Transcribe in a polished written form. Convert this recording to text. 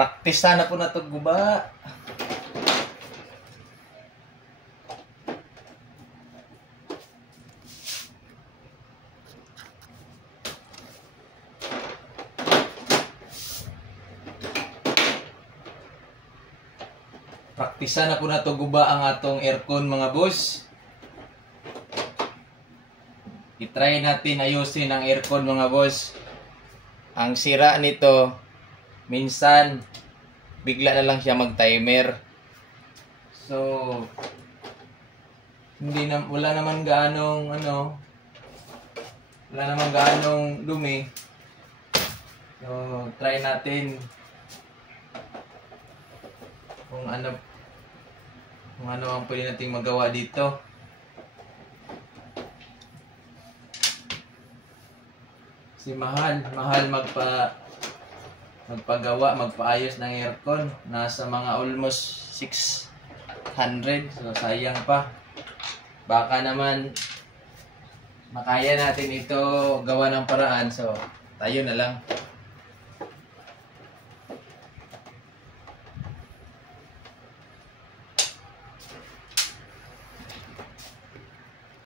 Practice sana po na to guba. Praktisa na po na to guba ang atong aircon mga boss. I-try natin ayusin ang aircon mga boss. Ang sira nito, minsan bigla na lang siya mag-timer. So wala naman gaanong dumi. So try natin kung ano ang pwede nating magawa dito. Si mahal magpagawa, magpaayos ng aircon. Nasa mga almost 600. So sayang pa. Baka naman makaya natin ito gawa ng paraan. So tayo na lang.